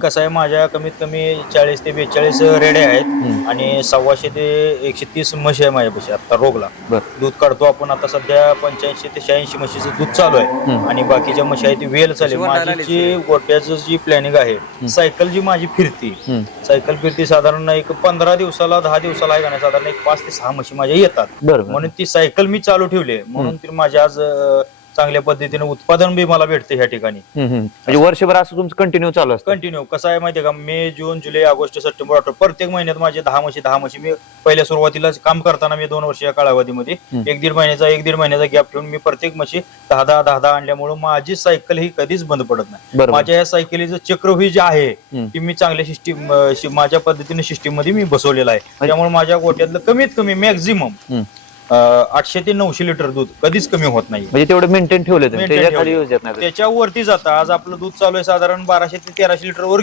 कसं आहे, माझ्या कमीत कमी 40 ते 42 रेडे आहेत आणि 125 ते 130 म्हशी आहे माझ्यापाशी आता रोगला. बर. दूध काढतो आपण आता सध्या 85 ते 86 म्हशीचं दूध चालू आहे आणि बाकीच्या म्हशी आहे ती वेल चालू आहे. माझी जी गोट्याचं जी प्लॅनिंग आहे, सायकल जी माझी फिरती, सायकल फिरती साधारण एक 15 दिवसाला 10 दिवसाला आहे का नाही, साधारण एक 5 ते 6 म्हशी माझ्या येतात. म्हणून ती सायकल मी चालू ठेवली म्हणून ती माझ्या आज चांगल्या पद्धतीने उत्पादन बी मला भेटते ह्या ठिकाणी. म्हणजे वर्षभर असं तुमचं कंटिन्यू चालू असतं? कंटिन्यू. कसं आहे माहितीये का, मे, जून, जुलै, ऑगस्ट, सप्टेंबर, ऑक्टोबर प्रत्येक महिन्यात माझे 10 म्हशी मी पहिल्या सुरुवातीला काम करताना मी 2 वर्ष या कालावधीमध्ये 1-1.5 महिन्याचा गॅप ठेवून मी प्रत्येक म्हशी 10 आणल्यामुळे माझी सायकल ही कधीच बंद पडत नाही. माझ्या या सायकलीचं चक्र ही जे आहे ती मी चांगल्या सिस्टीम माझ्या पद्धतीने सिस्टीम मध्ये मी बसवलेलं आहे. त्यामुळे माझ्या गोट्यातलं कमीत कमी मॅक्झिमम 800 ते 900 लिटर दूध कधीच कमी होत नाही. म्हणजे तेवढं मेंटेन ठेवलं त्याच्यावरती जातं. आज आपलं दूध चालू आहे साधारण 1200 ते 1300 लिटर वर